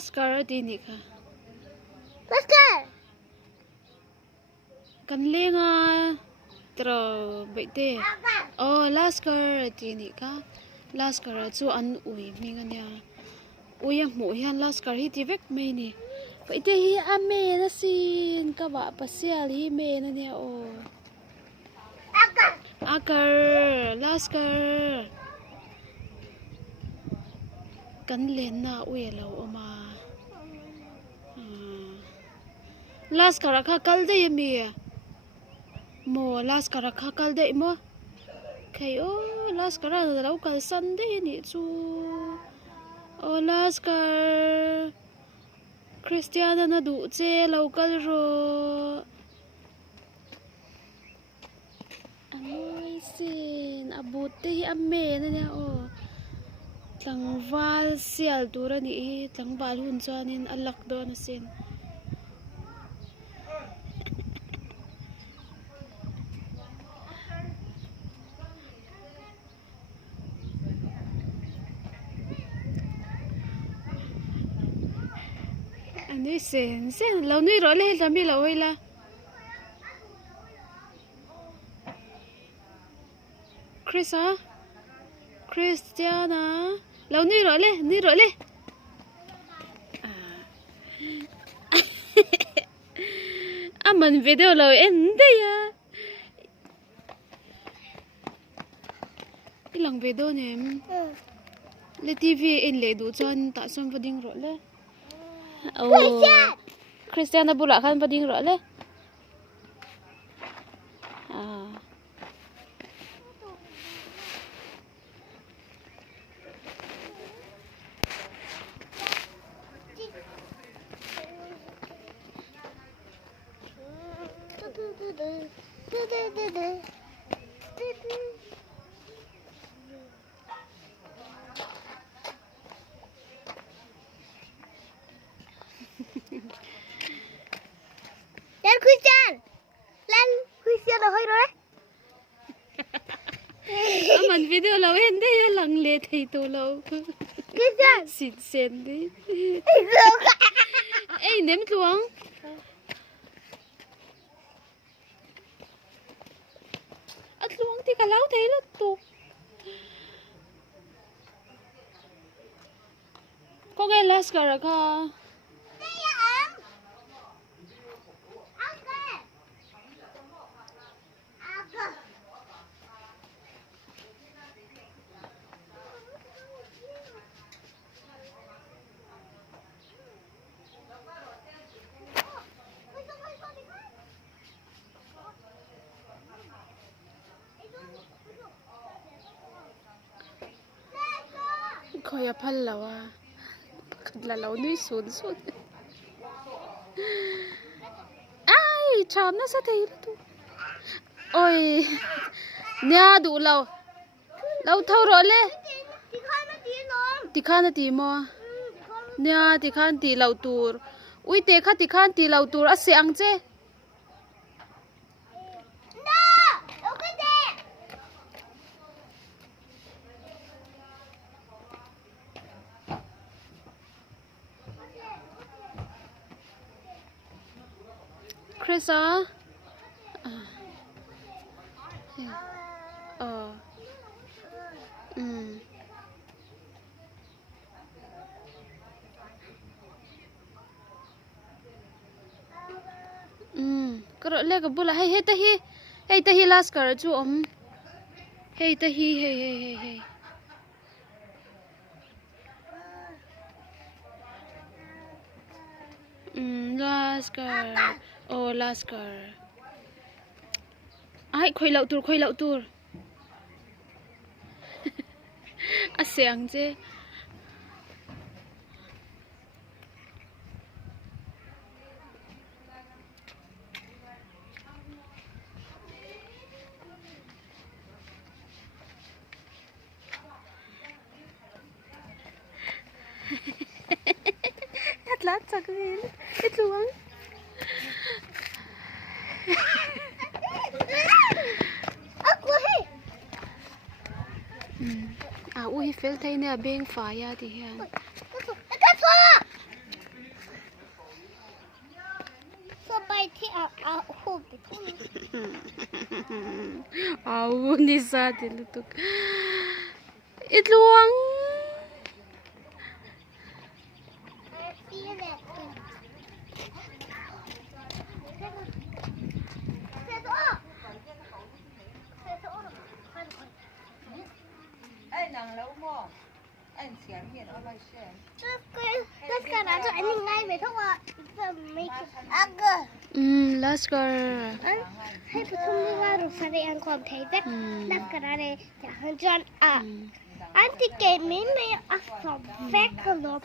Laskar ti ni ka. Laskar. Kan lenga tro bete. Oh Laskar ti ni ka. Laskar chu an ui mi nga nya. Ui ang mu hian Laskar hi ti vek mai ni. Bete hi ame na sin ka ba pasial hi me na nya o. Akar Laskar. Kan len na ui lo oma. Laskar kha kal de mi. Mo Laskar kha kal de mo. Khay o Laskar na lo kal san de ni chu. O Laskar. Christiana na du che lo kal ro. Amoy sin abut te hi amme na nya o. Tlang val sial tura ni tlang bal hun chuanin alak do na sin. Ani sen lo nui ro le la mi lo la. Christiana lo nui ro le. Aman video lo ende ya. Ilang video nem. Le TV in le du chuan ta som vading ro le. Oh. Christiana bula khan vading ro le. Lan Christian hồi rồi. Aman video lo ende ya lang le thei to lo. Christian Sin sen đi. Ê nếm luang. At luang ti ka lau thei lo tu. Có cái Laskar ka. Khoi a phal lawa khadla lo nui sun ai cham na sa thei tu oi nya du lo thau ro le ti khan ti mo nya ti khan ti lo tur ui te kha ti khan ti lo tur a se ang che Chris Karo le ka bula hey ta hi Laskar chu hey ta hi hey Laskar oh Laskar ai khoi lau tur a seang che Lát chắc gì ít luôn ui phèl thấy nè bên phải ya thì ha hụt thì thôi. Au ni sa ti lutuk. Ít luang. Anh nàng lâu mò, anh xem hiện ở đây xem. Tất cả đã cho anh nhìn ngay về thôi ạ. Giờ mấy Let's go. hay phải không đi qua rồi phải đi ăn còn thấy rất tất cả đã đây chả hơn cho anh à. Anh thì kể mấy mấy à phòng phép không được.